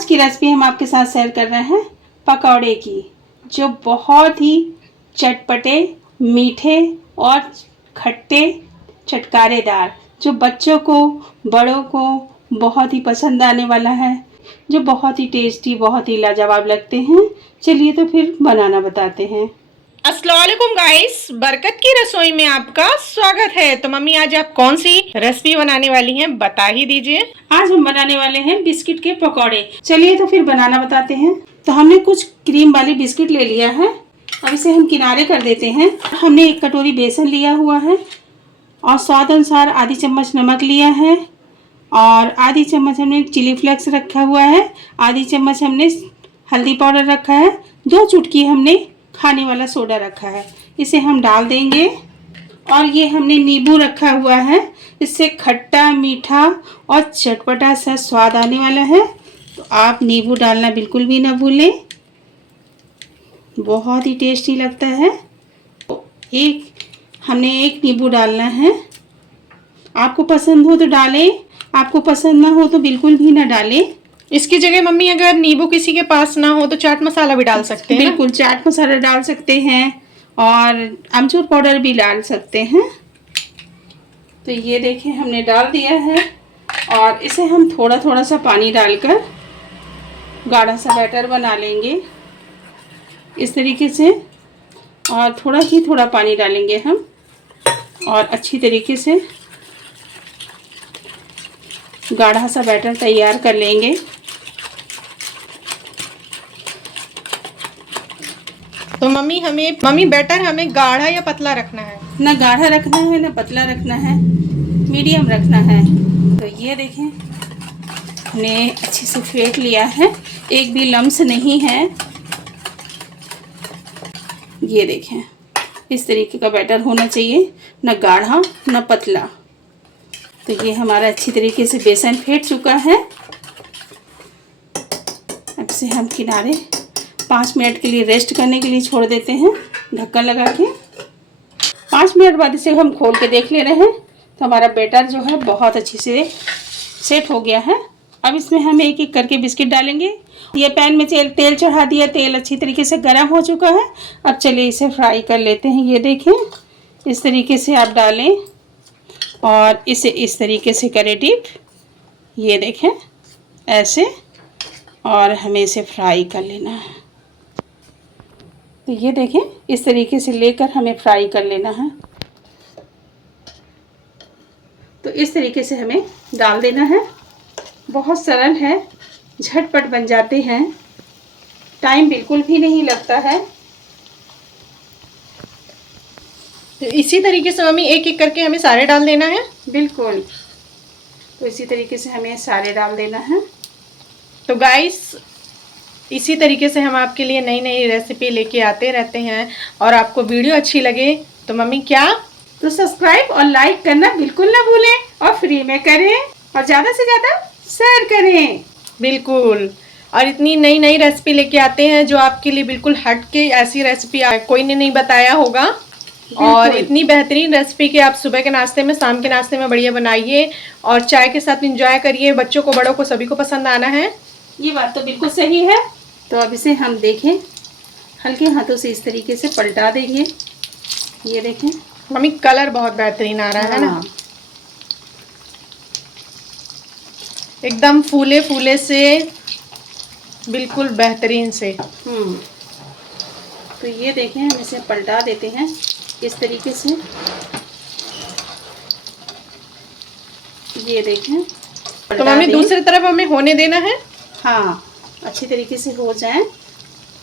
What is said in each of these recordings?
आज की रेसिपी हम आपके साथ शेयर कर रहे हैं पकौड़े की, जो बहुत ही चटपटे, मीठे और खट्टे, चटकारेदार, जो बच्चों को, बड़ों को बहुत ही पसंद आने वाला है, जो बहुत ही टेस्टी, बहुत ही लाजवाब लगते हैं। चलिए तो फिर बनाना बताते हैं। अस्सलाम वालेकुम गाइस, बरकत की रसोई में आपका स्वागत है। तो मम्मी आज आप कौन सी रेसिपी बनाने वाली हैं, बता ही दीजिए। आज हम बनाने वाले हैं बिस्किट के पकौड़े। चलिए तो फिर बनाना बताते हैं। तो हमने कुछ क्रीम वाली बिस्किट ले लिया है। अब इसे हम किनारे कर देते हैं। हमने एक कटोरी बेसन लिया हुआ है और स्वाद अनुसार आधी चम्मच नमक लिया है और आधी चम्मच हमने चिली फ्लेक्स रखा हुआ है, आधी चम्मच हमने हल्दी पाउडर रखा है, 2 चुटकी हमने खाने वाला सोडा रखा है। इसे हम डाल देंगे। और ये हमने नींबू रखा हुआ है, इससे खट्टा, मीठा और चटपटा सा स्वाद आने वाला है। तो आप नींबू डालना बिल्कुल भी ना भूलें, बहुत ही टेस्टी लगता है। हमने एक नींबू डालना है। आपको पसंद हो तो डालें, आपको पसंद ना हो तो बिल्कुल भी ना डालें। इसकी जगह मम्मी अगर नींबू किसी के पास ना हो तो चाट मसाला भी डाल सकते हैं। बिल्कुल चाट मसाला डाल सकते हैं और अमचूर पाउडर भी डाल सकते हैं। तो ये देखें हमने डाल दिया है और इसे हम थोड़ा थोड़ा सा पानी डालकर गाढ़ा सा बैटर बना लेंगे इस तरीके से। और थोड़ा पानी डालेंगे हम और अच्छी तरीके से गाढ़ा सा बैटर तैयार कर लेंगे। तो मम्मी बैटर हमें गाढ़ा या पतला रखना है? ना गाढ़ा रखना है ना पतला रखना है, मीडियम रखना है। तो ये देखें हमने अच्छे से फेंट लिया है, एक भी लम्स नहीं है। ये देखें इस तरीके का बैटर होना चाहिए, ना गाढ़ा ना पतला। तो ये हमारा अच्छी तरीके से बेसन फेंट चुका है। अब इसे हम किनारे 5 मिनट के लिए रेस्ट करने के लिए छोड़ देते हैं, ढक्कन लगा के। 5 मिनट बाद इसे हम खोल के देख ले रहे हैं तो हमारा बैटर जो है बहुत अच्छे से सेट हो गया है। अब इसमें हम एक एक करके बिस्किट डालेंगे। ये पैन में तेल चढ़ा दिया, तेल अच्छी तरीके से गर्म हो चुका है। अब चलिए इसे फ्राई कर लेते हैं। ये देखें इस तरीके से आप डालें और इसे इस तरीके से करें डिप। ये देखें ऐसे, और हमें इसे फ्राई कर लेना है। तो ये देखें इस तरीके से लेकर हमें फ्राई कर लेना है। तो इस तरीके से हमें डाल देना है। बहुत सरल है, झटपट बन जाते हैं, टाइम बिल्कुल भी नहीं लगता है। तो इसी तरीके से मम्मी एक एक करके हमें सारे डाल देना है? बिल्कुल, तो इसी तरीके से हमें सारे डाल देना है। तो गाइस इसी तरीके से हम आपके लिए नई नई रेसिपी लेके आते रहते हैं। और आपको वीडियो अच्छी लगे तो मम्मी क्या, तो सब्सक्राइब और लाइक करना बिल्कुल ना भूलें और फ्री में करें और ज़्यादा से ज़्यादा शेयर करें। बिल्कुल। और इतनी नई नई रेसिपी लेके आते हैं जो आपके लिए बिल्कुल हट के, ऐसी रेसिपी कोई ने नहीं बताया होगा। और इतनी बेहतरीन रेसिपी कि आप सुबह के नाश्ते में, शाम के नाश्ते में बढ़िया बनाइए और चाय के साथ एंजॉय करिए। बच्चों को, बड़ों को, सभी को पसंद आना है। ये बात तो बिल्कुल सही है। तो अब इसे हम देखें, हल्के हाथों से इस तरीके से पलटा देंगे। ये देखें मम्मी कलर बहुत बेहतरीन आ रहा है ना, एकदम फूले फूले से, बिल्कुल बेहतरीन से। तो ये देखें हम इसे पलटा देते हैं इस तरीके से। ये देखें तो मम्मी दूसरी तरफ हमें होने देना है। हाँ, अच्छी तरीके से हो जाए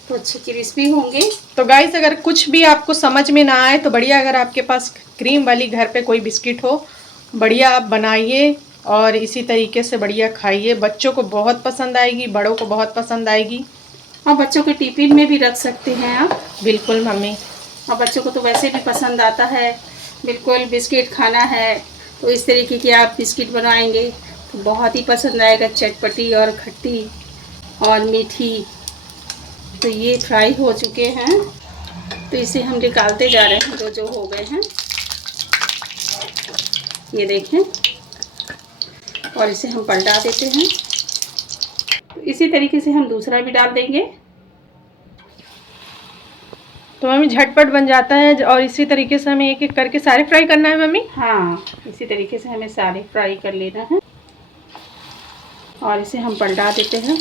तो अच्छे क्रिस्पी होंगे। तो गाइस अगर कुछ भी आपको समझ में ना आए तो बढ़िया, अगर आपके पास क्रीम वाली घर पे कोई बिस्किट हो, बढ़िया आप बनाइए और इसी तरीके से बढ़िया खाइए। बच्चों को बहुत पसंद आएगी, बड़ों को बहुत पसंद आएगी। और बच्चों के टिफिन में भी रख सकते हैं आप। बिल्कुल मम्मी। और बच्चों को तो वैसे भी पसंद आता है, बिल्कुल बिस्किट खाना है तो इस तरीके की आप बिस्किट बनाएंगे तो बहुत ही पसंद आएगा, चटपटी और खट्टी और मीठी। तो ये फ्राई हो चुके हैं, तो इसे हम निकालते जा रहे हैं जो हो गए हैं। ये देखें, और इसे हम पलटा देते हैं। तो इसी तरीके से हम दूसरा भी डाल देंगे। तो मम्मी झटपट बन जाता है और इसी तरीके से हमें एक एक करके सारे फ्राई करना है मम्मी। हाँ, इसी तरीके से हमें सारे फ्राई कर लेना है और इसे हम पलटा देते हैं।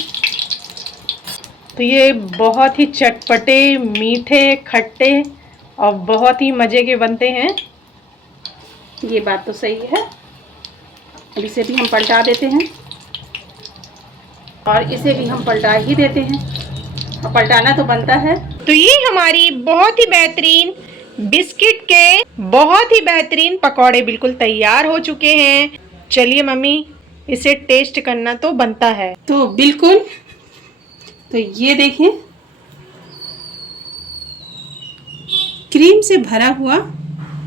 तो ये बहुत ही चटपटे, मीठे, खट्टे और बहुत ही मज़े के बनते हैं। ये बात तो सही है। अब इसे भी हम पलटा देते हैं और इसे भी हम पलटा ही देते हैं और पलटाना तो बनता है। तो ये हमारी बहुत ही बेहतरीन बिस्किट के बहुत ही बेहतरीन पकौड़े बिल्कुल तैयार हो चुके हैं। चलिए मम्मी, इसे टेस्ट करना तो बनता है। तो बिल्कुल, तो ये देखें, क्रीम से भरा हुआ,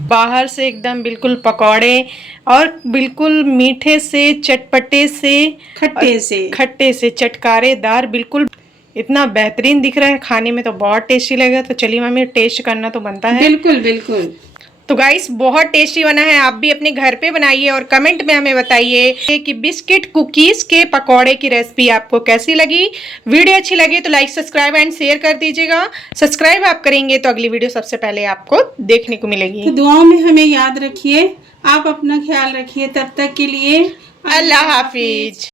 बाहर से एकदम बिल्कुल पकौड़े और बिल्कुल मीठे से, चटपटे से, खट्टे से चटकारेदार, बिल्कुल इतना बेहतरीन दिख रहा है। खाने में तो बहुत टेस्टी लगेगा। तो चलिए मम्मी, टेस्ट करना तो बनता है। बिल्कुल बिल्कुल। तो गाइस, बहुत टेस्टी बना है। आप भी अपने घर पे बनाइए और कमेंट में हमें बताइए कि बिस्किट कुकीज़ के पकौड़े की रेसिपी आपको कैसी लगी। वीडियो अच्छी लगी तो लाइक, सब्सक्राइब एंड शेयर कर दीजिएगा। सब्सक्राइब आप करेंगे तो अगली वीडियो सबसे पहले आपको देखने को मिलेगी। तो दुआओं में हमें याद रखिए। आप अपना ख्याल रखिए। तब तक के लिए अल्लाह हाफिज।